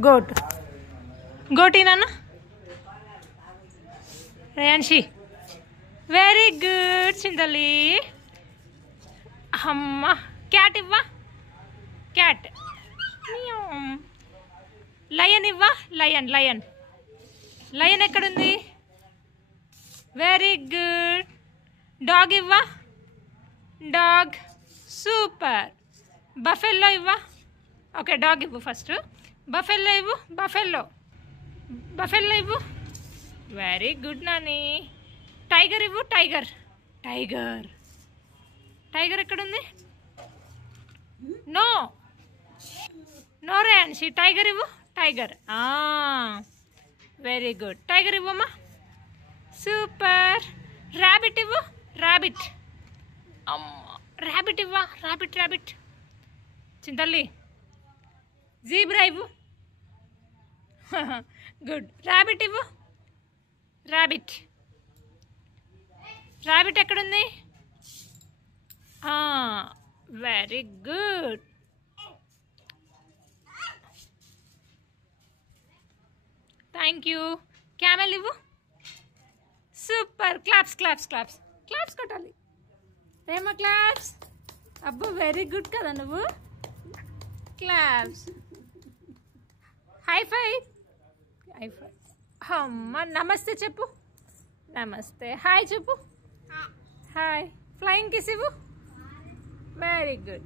goat. Goat Nana. Rayanshi. Very good, Chindali. Cat Iva. Cat. Lion Iva. Lion. Lion ekkadundi. Very good. Dog Iva. Dog. Super. Buffalo Iva. Okay, dog Iva first. Buffalo Iva. Buffalo Iva. Very good, Nani. Tiger Iva. Tiger ekkadundi. No Rayanshi. Tiger Iva. Tiger. Very good. Tiger Iva ma. Super. Rabbit Iva. Rabbit. Rabbit Iva. Rabbit. Chindali. Zebra Iva. Good. Rabbit Iva. Rabbit ekkadundi. Very good. Thank you. Camel Iva. Super. Claps kottali. Rema claps. Abba very good kada nuvu. Claps. High five. Amma namaste cheppu. Namaste. Hi cheppu. Hi. Flying kiss ivu. Very good.